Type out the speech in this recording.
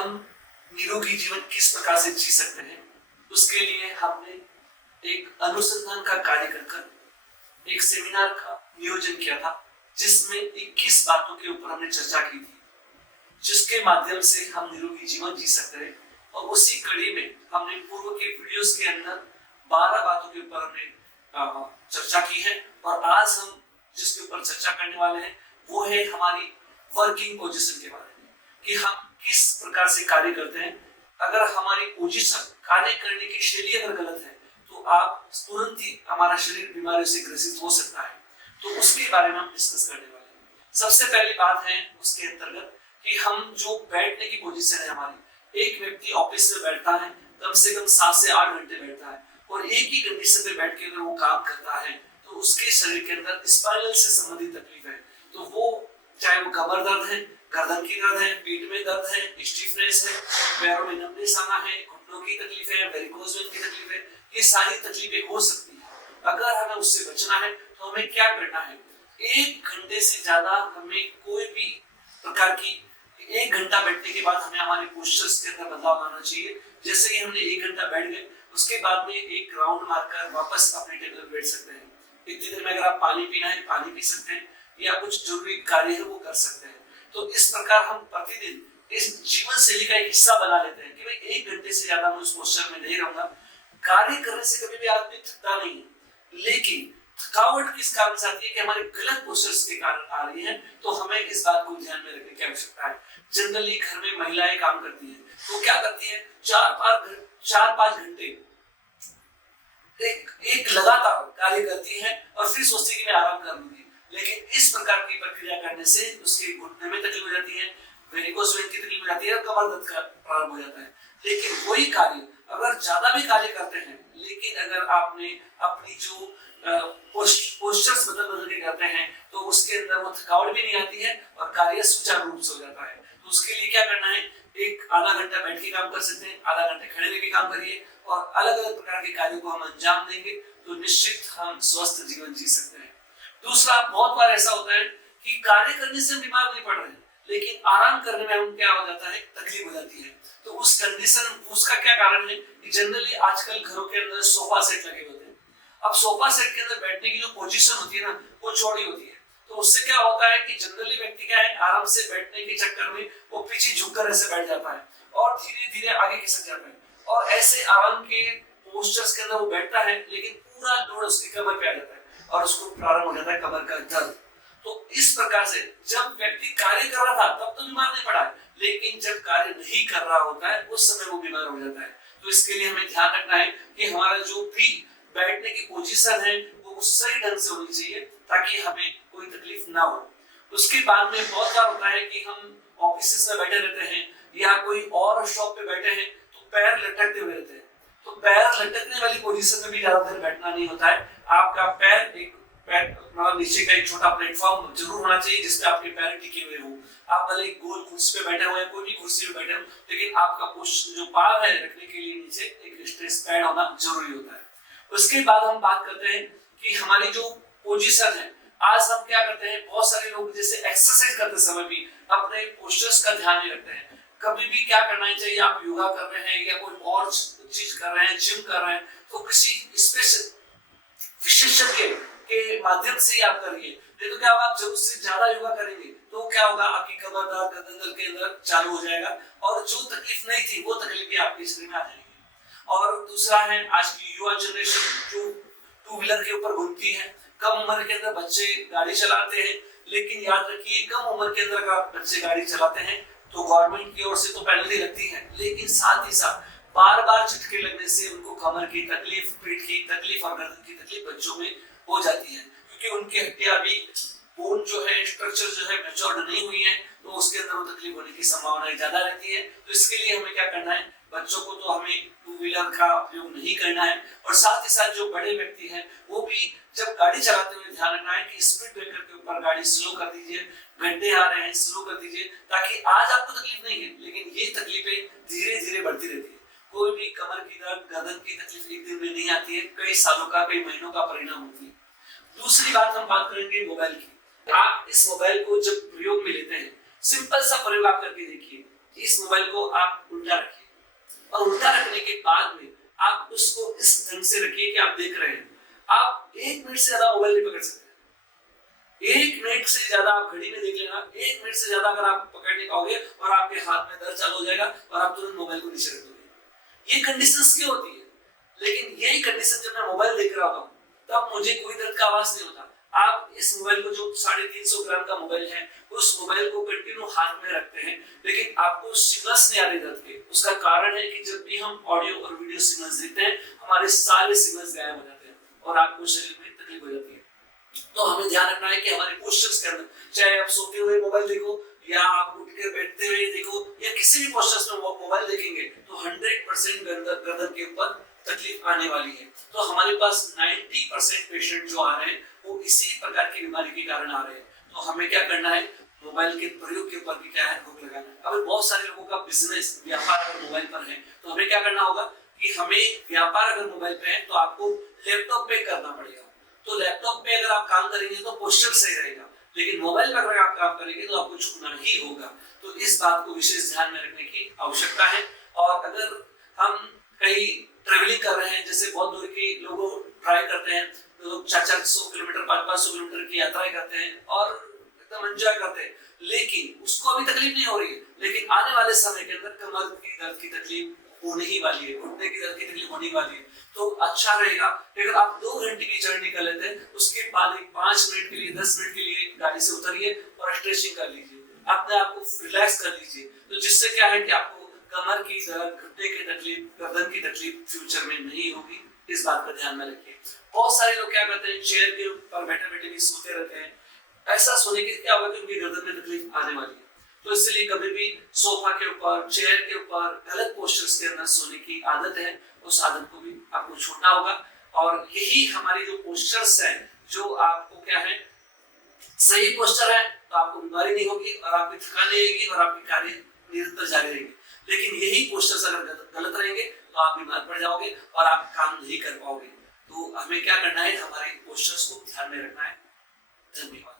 हम निरोगी जीवन किस प्रकार से जी सकते हैं, उसके लिए हमने एक अनुसंधान का कार्य कर एक सेमिनार का नियोजन किया था, जिसमें 21 बातों के ऊपर हमने चर्चा की थी, जिसके माध्यम से हम निरोगी जीवन जी सकते हैं। और उसी कड़ी में हमने पूर्व के वीडियोस के अंदर 12 बातों के ऊपर हमने चर्चा की है। और आज हम जिसके ऊपर चर्चा करने वाले हैं वो है हमारी वर्किंग पोजीशन के बारे में, कि हम किस प्रकार से कार्य करते हैं। अगर हमारी पोजीशन, कार्य करने की शैली अगर गलत है तो आप तुरंत ही हमारा शरीर बीमारियों से ग्रसित हो सकता है। तो उसके बारे में हम डिस्कस करने वाले हैं। सबसे पहली बात है उसके अंतर्गत कि हम जो बैठने की पोजीशन है हमारी, एक व्यक्ति ऑफिस में बैठता है कम से कम 7 से 8 घंटे बैठता है और एक ही कंडीशन पे बैठ के अगर वो काम करता है तो उसके शरीर के अंदर स्पाइनल से संबंधित तकलीफ है। तो वो चाहे वो कमर दर्द है, गर्दन की दर्द है, पीठ में दर्द है, स्टिफनेस है, पैरों में नमनेस आना है, घुटनों की तकलीफ है, वेरिकोज वेन की तकलीफ है, ये सारी तकलीफें हो सकती है। अगर हमें उससे बचना है तो हमें क्या करना है, 1 घंटे से ज्यादा हमें कोई भी प्रकार की 1 घंटा बैठने के बाद हमें हमारे पोस्चर्स के अंदर बदलाव लाना चाहिए। जैसे कि हमने 1 घंटा बैठ गए, उसके बाद में एक राउंड मारकर वापस अपने टेबल पर बैठ सकते हैं। इतनी देर में अगर आप पानी पीना है पानी पी सकते हैं, या कुछ जरूरी कार्य है वो कर सकते हैं। तो इस प्रकार हम प्रतिदिन इस जीवन शैली का एक हिस्सा बना लेते हैं कि भाई 1 घंटे से ज्यादा मैं उस पोस्चर में नहीं रहूंगा। कार्य करने से कभी भी आदमी थकता नहीं है, लेकिन थकावट किस कारण से आती है कि हमारे गलत पोस्चर्स के कारण आ रही है। तो हमें इस बात को ध्यान में रखने की आवश्यकता है। जनरली घर में महिलाएं काम करती हैं, तो क्या करती है 4-5 घंटे एक लगातार कार्य करती है और फिर सोचती है कि मैं आराम कर लूंगी। लेकिन इस प्रकार की प्रक्रिया करने से उसके घुटने में तकलीफ हो जाती है, वेरिकोज वेन की तकलीफ हो जाती है और कमर दर्द का प्रारंभ हो जाता है। लेकिन वही कार्य अगर ज्यादा भी कार्य करते हैं, लेकिन अगर आपने अपनी जो पोस्चर्स बदल के करते हैं तो उसके अंदर वो थकावट भी नहीं आती है और कार्य सुचारू रूप से हो जाता है। तो उसके लिए क्या करना है, एक आधा घंटा बैठ के काम कर सकते हैं, आधा घंटे खड़े होकर काम करिए और अलग अलग प्रकार के कार्यों को हम अंजाम देंगे तो निश्चित हम स्वस्थ जीवन जी सकते हैं। दूसरा, बहुत बार ऐसा होता है कि कार्य करने से हम बीमार नहीं पड़ रहे, लेकिन आराम करने में हम क्या हो जाता है, तकलीफ हो जाती है। तो उस कंडीशन, उसका क्या कारण है कि जनरली आजकल घरों के अंदर सोफा सेट लगे होते हैं। अब सोफा सेट के अंदर बैठने की जो पोजीशन होती है ना, वो चौड़ी होती है। तो उससे क्या होता है कि जनरली व्यक्ति क्या है, आराम से बैठने के चक्कर में वो पीछे झुककर ऐसे बैठ जाता है और धीरे धीरे आगे खिसक जाता है और ऐसे आराम के पोस्चर्स के अंदर वो बैठता है, लेकिन पूरा लोड उसकी कमर पे आ जाता है और उसको प्रारंभ हो जाता है कमर का दर्द। तो इस प्रकार से जब व्यक्ति कार्य कर रहा था तब तो बीमार नहीं पड़ा है, लेकिन जब कार्य नहीं कर रहा होता है उस समय वो बीमार हो जाता है। तो इसके लिए हमें ध्यान रखना है कि हमारा जो भी बैठने की पोजीशन है वो सही ढंग से होनी चाहिए ताकि हमें कोई तकलीफ ना हो। उसके बाद में बहुत बार होता है कि हम ऑफिस में बैठे रहते हैं या कोई और शॉप पे बैठे हैं तो पैर लटकते हुए रहते हैं। तो पैर लटकने वाली पोजीशन में भी ज्यादा देर बैठना नहीं होता है। आपका पैर मतलब नीचे का एक छोटा प्लेटफॉर्म जरूर होना चाहिए जिसपे आपके पैर टिके हुए हो। आप भले एक गोल कुर्सी पे बैठे हो या कोई भी कुर्सी पे बैठे हो, लेकिन आपका जो पाव है रखने के लिए नीचे एक स्ट्रेस पैड होना जरूरी होता है। उसके बाद हम बात करते हैं कि हमारी जो पोजीशन है, आज हम क्या करते हैं, बहुत सारे लोग जैसे एक्सरसाइज करते समय भी अपने पोस्चर्स का ध्यान नहीं रखते हैं। कभी भी क्या करना चाहिए, आप योगा कर रहे हैं या कोई और चीज कर रहे हैं, जिम कर रहे हैं, तो किसी स्पेशल विशेषज्ञ के माध्यम से आप करिए। नहीं तो क्या होगा, आप जब उससे ज्यादा योगा करेंगे तो क्या होगा, आपकी कमर दर्द गर्दन दर्द के अंदर चालू हो जाएगा और जो तकलीफ नहीं थी वो तकलीफ भी आपके शरीर में आ जाएगी। और दूसरा है, आज की युवा जनरेशन जो 2 व्हीलर के ऊपर घूमती है। कम उम्र के अंदर बच्चे गाड़ी चलाते हैं, लेकिन याद रखिए कम उम्र के अंदर अगर बच्चे गाड़ी चलाते हैं तो गवर्नमेंट की ओर से तो पेनल्टी लगती है, लेकिन साथ ही साथ बार बार झटके लगने से उनको कमर की तकलीफ, पीठ की तकलीफ और गर्दन की तकलीफ बच्चों में हो जाती है, क्योंकि उनकी हड्डियां अभी बोन जो है, स्ट्रक्चर जो है मैच्योर नहीं हुई है, तो उसके अंदर वो तकलीफ होने की संभावना ज्यादा रहती है। तो इसके लिए हमें क्या करना है, बच्चों को तो हमें 2 व्हीलर का उपयोग नहीं करना है और साथ ही साथ जो बड़े व्यक्ति हैं वो भी जब गाड़ी चलाते हुए ध्यान रखना है कि स्पीड ब्रेकर के ऊपर गाड़ी स्लो कर दीजिए, गड्ढे आ रहे हैं स्लो कर दीजिए, ताकि आज आपको तकलीफ नहीं है लेकिन ये तकलीफें धीरे धीरे बढ़ती रहती है। कोई भी कमर की दर्द, गर्दन की तकलीफ एक दिन में नहीं आती है, कई सालों का, कई महीनों का परिणाम होती है। दूसरी बात हम बात करेंगे मोबाइल की। आप इस मोबाइल को जब प्रयोग में लेते हैं, सिंपल सा प्रयोग आप करके देखिए। इस मोबाइल को आप उल्टा रखिए, और उल्टा रखने के बाद में आप उसको इस ढंग से रखिए कि आप देख रहे हैं। आप 1 मिनट से ज्यादा मोबाइल नहीं पकड़ सकते। 1 मिनट से ज्यादा आप घड़ी में देख लेना, 1 मिनट से ज्यादा अगर आप पकड़ नहीं पाओगे और आपके हाथ में दर्द चालू हो जाएगा और आप तुरंत मोबाइल को नीचे रख दोगे। ये कंडीशंस क्यों होती है? लेकिन यही कंडीशन जब मैं मोबाइल देख रहा होता हूँ तब मुझे कोई दर्द का आवाज नहीं होता। आप इस मोबाइल को, जो 350 ग्राम का मोबाइल है, उस मोबाइल को कंटिन्यू हाथ में रखते हैं लेकिन आपको सिग्नल्स नहीं आ रहे दर्द के। उसका कारण है कि जब भी हम ऑडियो और वीडियो सिग्नल्स देते हैं हमारे सारे सिग्नल्स गायब हो जाते हैं और आपको शरीर में तकलीफ हो जाती है। तो हमें ध्यान रखना है कि हमारे पोस्चर्स के अंदर, चाहे आप सोते हुए मोबाइल देखो या आप उठकर बैठते हुए देखो या किसी भी पोस्चर्स में मोबाइल देखेंगे तो 100% गर्दन के ऊपर तकलीफ आने वाली है। तो हमारे पास 90% पेशेंट जो आ रहे हैं वो इसी प्रकार की बीमारी के कारण आ रहे हैं। तो हमें क्या करना है, मोबाइल के प्रयोग के ऊपर भी क्या है, रोक लगाना है। अब बहुत सारे लोगों का बिजनेस, व्यापार अगर मोबाइल पर है तो हमें क्या करना होगा कि हमें व्यापार अगर मोबाइल पे है तो आपको लैपटॉप पे करना पड़ेगा। तो लैपटॉप पे अगर आप काम करेंगे तो पोस्चर सही रहेगा, लेकिन मोबाइल पर अगर आप काम करेंगे तो आपको झुकना ही होगा। तो इस बात को विशेष ध्यान में रखने की आवश्यकता है। और अगर हम कहीं ट्रेवलिंग कर रहे हैं, जैसे बहुत दूर के लोग ट्राई करते हैं, तो लोग 400 किलोमीटर 500 किलोमीटर की यात्राएं करते हैं और एकदम एंजॉय करते हैं, लेकिन उसको अभी तकलीफ नहीं हो रही है, लेकिन आने वाले समय के अंदर कमर की दर्द की तकलीफ होने ही वाली है, घुटने की दर्द की तकलीफ होने वाली है। तो अच्छा रहेगा कि अगर आप 2 घंटे की जर्नी कर लेते हैं, उसके बाद 5 मिनट के लिए 10 मिनट के लिए गाड़ी से उतरिए और स्ट्रेचिंग कर लीजिए, अपने आप को रिलैक्स कर लीजिए। तो जिससे क्या है कि आपको कमर की दर्द, घुटने की तकलीफ, गर्दन की तकलीफ फ्यूचर में नहीं होगी। इस बात का ध्यान में रखिए। बहुत सारे लोग क्या करते हैं, चेयर के ऊपर बैठे बैठे भी सोते रहते हैं। ऐसा सोने के क्या होगा कि उनकी गर्दन में तकलीफ आने वाली है। तो इसलिए कभी भी सोफा के ऊपर, चेयर के ऊपर, गलत पोस्चर्स के अंदर सोने की आदत है, उस आदत को भी आपको छोड़ना होगा। और यही हमारी जो पोस्चर्स है, जो आपको क्या है, सही पोस्चर है तो आपको बीमारी नहीं होगी और आपकी थकान नहीं आएगी और आपकी कार्य निरंतर जारी रहेंगे। लेकिन यही पोस्चर्स अगर गलत रहेंगे तो आप बीमार पड़ जाओगे और आप काम नहीं कर पाओगे। तो हमें क्या करना है, हमारे पोस्चर्स को ध्यान में रखना है। धन्यवाद।